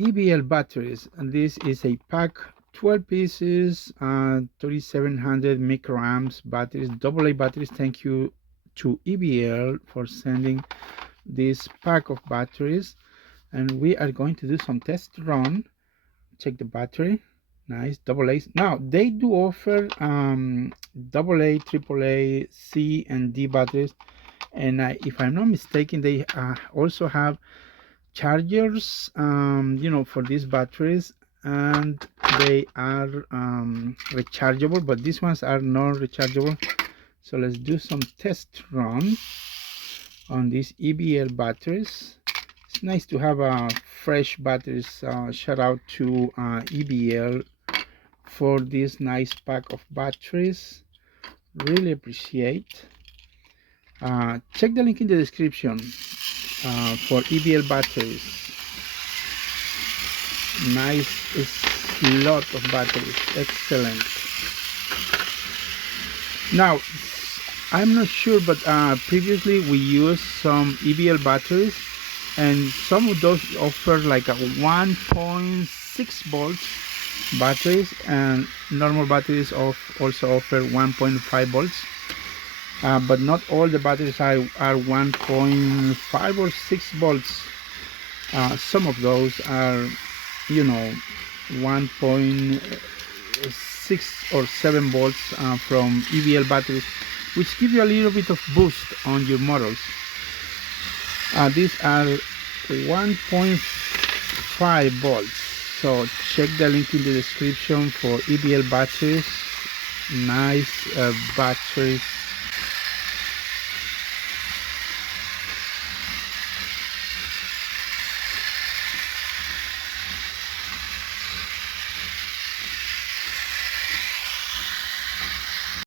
EBL batteries, and this is a pack, 12 pieces, 3700 microamps batteries, AA batteries. Thank you to EBL for sending this pack of batteries, and we are going to do some test run. Check the battery. Nice, AA. Now they do offer AA, AAA, C and D batteries, and if I'm not mistaken, they also have chargers, for these batteries, and they are rechargeable, but these ones are not rechargeable. So let's do some test run on these EBL batteries. It's nice to have fresh batteries. Shout out to EBL for this nice pack of batteries. Really appreciate. Check the link in the description for EBL batteries. Nice slot of batteries. Excellent. Now, I'm not sure, but previously we used some EBL batteries, and some of those offer like a 1.6 volts batteries, and normal batteries also offer 1.5 volts. But not all the batteries are 1.5 or 6 volts. Some of those are, 1.6 or 7 volts from EBL batteries, which give you a little bit of boost on your models. These are 1.5 volts. So check the link in the description for EBL batteries. Nice batteries.